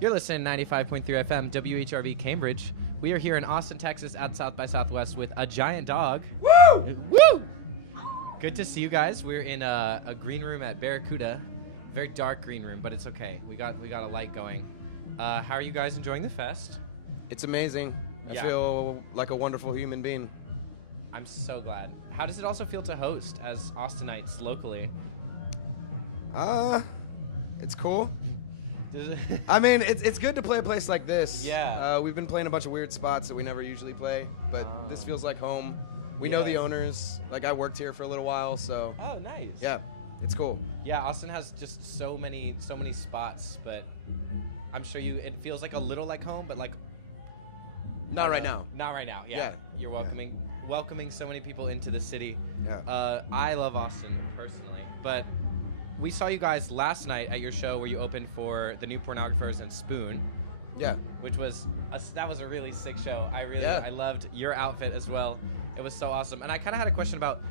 You're listening to 95.3 FM, WHRB Cambridge. We are here in Austin, Texas at South by Southwest with a giant dog. Woo! Woo! Good to see you guys. We're in a green room at Barracuda. Very dark green room, but it's okay. We got a light going. How are you guys enjoying the fest? It's amazing. I feel like a wonderful human being. I'm so glad. How does it also feel to host as Austinites locally? It's cool. I mean, it's good to play a place like this. Yeah. We've been playing a bunch of weird spots that we never usually play, but this feels like home. We know the owners. Like, I worked here for a little while, so. Oh, nice. Yeah, it's cool. Yeah, Austin has just so many spots, but I'm sure it feels like a little like home, but like. Not right now. Not right now. Yeah. You're welcoming so many people into the city. Yeah. I love Austin personally, but we saw you guys last night at your show where you opened for the New Pornographers and Spoon. Yeah. Which was that was a really sick show. I loved your outfit as well. It was so awesome. And I kind of had a question about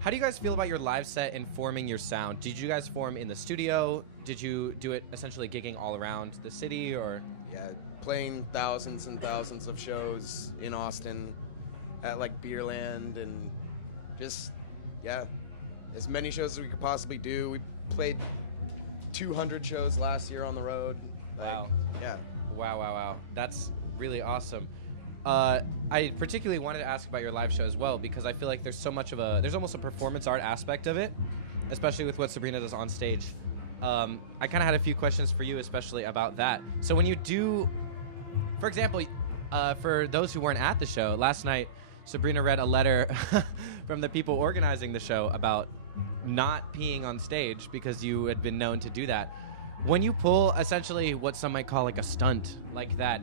how do you guys feel about your live set informing your sound? Did you guys form in the studio? Did you do it essentially gigging all around the city or? Yeah, playing thousands and thousands of shows in Austin at like Beerland and just, as many shows as we could possibly do. We played 200 shows last year on the road. Wow. Yeah. Wow. That's really awesome. I particularly wanted to ask about your live show as well because I feel like there's there's almost a performance art aspect of it, especially with what Sabrina does on stage. I kind of had a few questions for you, especially about that. So when you do, for example, for those who weren't at the show, last night Sabrina read a letter from the people organizing the show about not peeing on stage because you had been known to do that. When you pull essentially what some might call like a stunt like that,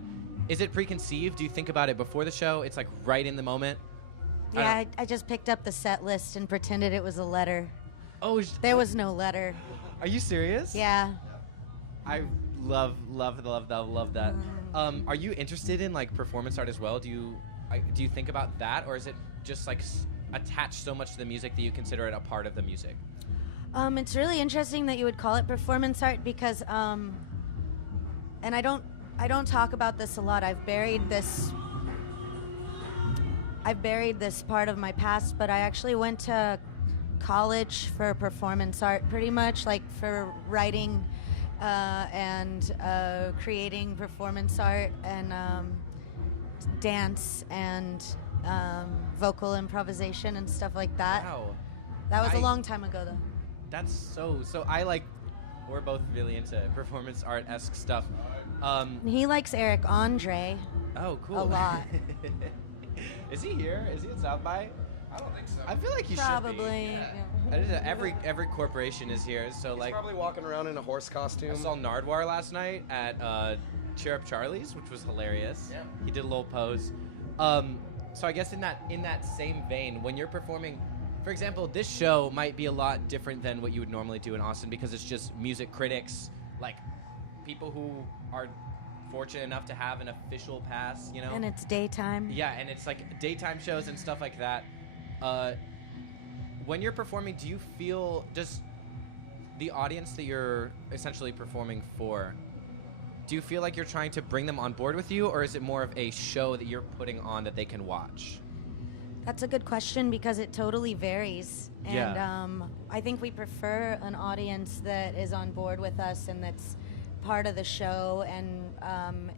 is it preconceived? Do you think about it before the show? It's like right in the moment? Yeah, I just picked up the set list and pretended it was a letter. Oh, there was no letter. Are you serious? Yeah. I love that. Are you interested in like performance art as well? Do you think about that, or is it just like attached so much to the music that you consider it a part of the music? It's really interesting that you would call it performance art because, and I don't talk about this a lot. I've buried this part of my past, but I actually went to college for performance art pretty much, like for writing and creating performance art and dance and vocal improvisation and stuff like that. Wow. That was a long time ago though. That's so we're both really into performance art-esque stuff. He likes Eric Andre. Oh, cool. A lot. Is he here? Is he at South by? I don't think so. I feel like he Probably. should be. Every corporation is here, so He's probably walking around in a horse costume. I saw Nardwar last night at Cheer Up Charlie's, which was hilarious. Yeah. He did a little pose. So I guess in that same vein, when you're performing, for example, this show might be a lot different than what you would normally do in Austin because it's just music critics, like people who are fortunate enough to have an official pass, you know? And it's daytime. Yeah, and it's like daytime shows and stuff like that. When you're performing, do you feel just the audience that you're essentially performing for, do you feel like you're trying to bring them on board with you, or is it more of a show that you're putting on that they can watch? That's a good question because it totally varies. And Yeah. I think we prefer an audience that is on board with us and that's part of the show and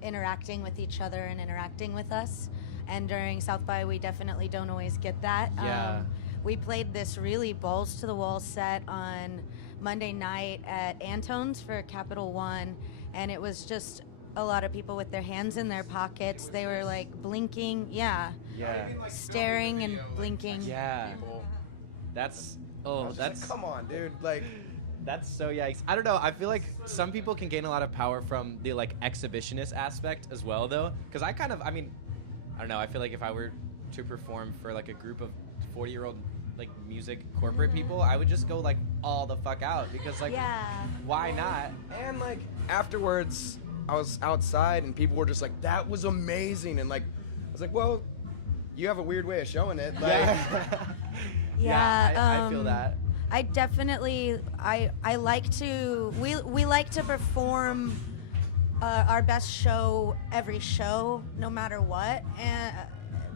interacting with each other and interacting with us. And during South by, we definitely don't always get that. Yeah. We played this really balls to the wall set on Monday night at Antone's for Capital One, and it was just a lot of people with their hands in their pockets. They were like blinking, Yeah. staring and blinking. Yeah. That's Like, come on, dude. Like, that's so yikes. I don't know. I feel like some people can gain a lot of power from the like exhibitionist aspect as well, though. Because I don't know. I feel like if I were to perform for like a group of 40-year-old like music corporate people, I would just go like all the fuck out because like, why not? and like afterwards, I was outside and people were just like, "That was amazing," and like, I was like, "Well, you have a weird way of showing it." Like, I feel that. I definitely, I like to, we like to perform our best show every show, no matter what, and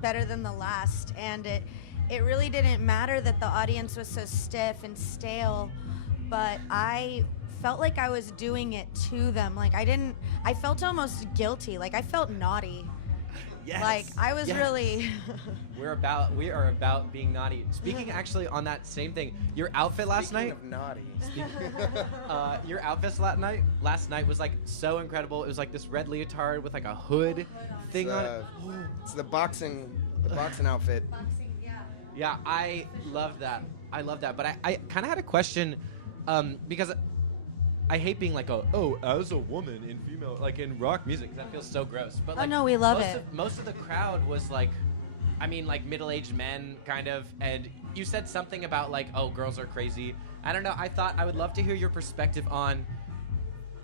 better than the last. And it really didn't matter that the audience was so stiff and stale, but I felt like I was doing it to them. Like I felt almost guilty. Like I felt naughty. Yes. Like I was really. We are about being naughty. Speaking actually on that same thing, your outfit last night. Speaking of naughty. Your outfits last night was like so incredible. It was like this red leotard with like a hood thing on it. It's the boxing outfit. Boxing, yeah. Yeah, I loved that. But I kind of had a question, because I hate being like, as a woman in female, like in rock music, 'cause that feels so gross. But like, no, we love it. Most of the crowd was like, I mean, like middle-aged men, kind of. And you said something about like, oh, girls are crazy. I don't know. I thought I would love to hear your perspective on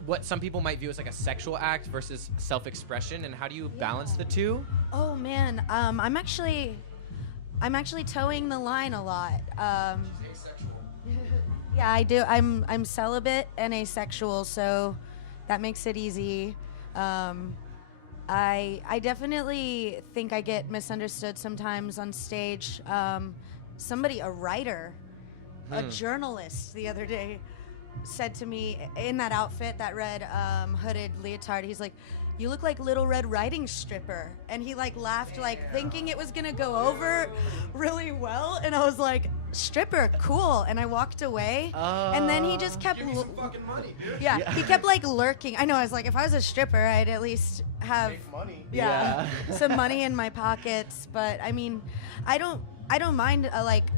what some people might view as like a sexual act versus self-expression, and how do you balance the two? Oh man, I'm actually towing the line a lot. Yeah, I do. I'm celibate and asexual, so that makes it easy. I definitely think I get misunderstood sometimes on stage. A writer, a journalist the other day said to me in that outfit, that red hooded leotard, he's like, "You look like Little Red Riding Stripper," and he like laughed, like thinking it was gonna go over really well, and I was like, "Stripper, cool," and I walked away, and then he just kept Give me some fucking money. yeah, he kept like lurking. I know, I was like, if I was a stripper, I'd at least have Make money. yeah. some money in my pockets. But I mean, I don't mind, like,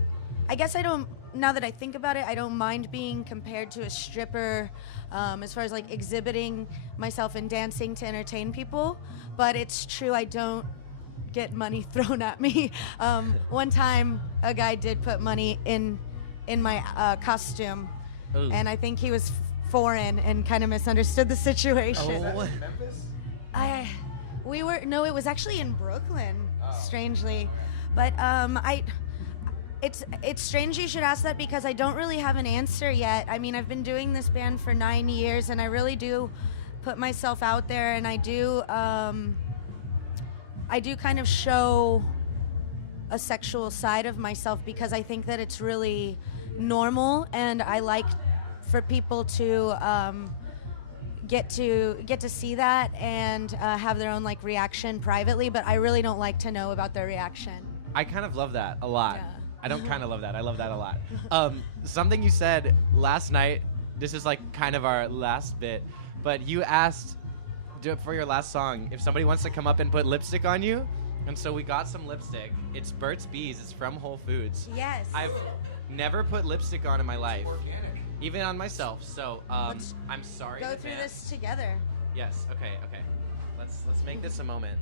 I guess I don't, now that I think about it, I don't mind being compared to a stripper, as far as like exhibiting myself and dancing to entertain people. But it's true, I don't get money thrown at me. One time a guy did put money in my costume. Ooh. And I think he was foreign and kind of misunderstood the situation. Is that in Memphis? It was actually in Brooklyn, strangely. But it's strange you should ask that, because I don't really have an answer yet. I mean, I've been doing this band for 9 years, and I really do put myself out there, and I do kind of show a sexual side of myself, because I think that it's really normal, and I like for people to get to see that and have their own like reaction privately, but I really don't like to know about their reaction. I kind of love that a lot. Yeah. I don't kind of love that. I love that a lot. Something you said last night, this is like kind of our last bit, but you asked for your last song if somebody wants to come up and put lipstick on you. And so we got some lipstick. It's Burt's Bees. It's from Whole Foods. Yes. I've never put lipstick on in my life, even on myself. So I'm sorry. Go in through advance. this together. Yes. Okay. Let's make this a moment.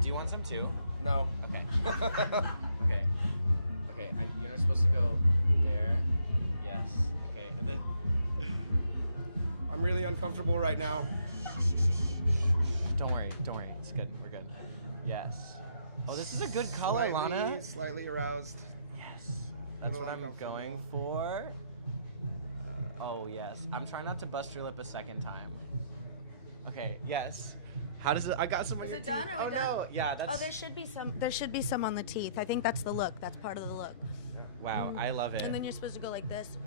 Do you want some too? No. Okay. Okay. You're supposed to go there. Yes. Okay. And then I'm really uncomfortable right now. Don't worry. It's good. We're good. Yes. Oh, this is a good color, Lana. Slightly aroused. Yes. That's what I'm going for. Oh, yes. I'm trying not to bust your lip a second time. Okay, yes. How does it? I got some on your it teeth. done? Oh, Are we no. Yeah, that's. Oh, there should be some on the teeth. I think that's the look. That's part of the look. Wow, I love it. And then you're supposed to go like this.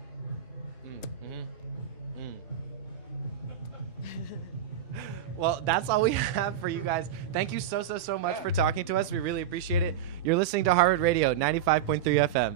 Well, that's all we have for you guys. Thank you so much for talking to us. We really appreciate it. You're listening to Harvard Radio 95.3 FM.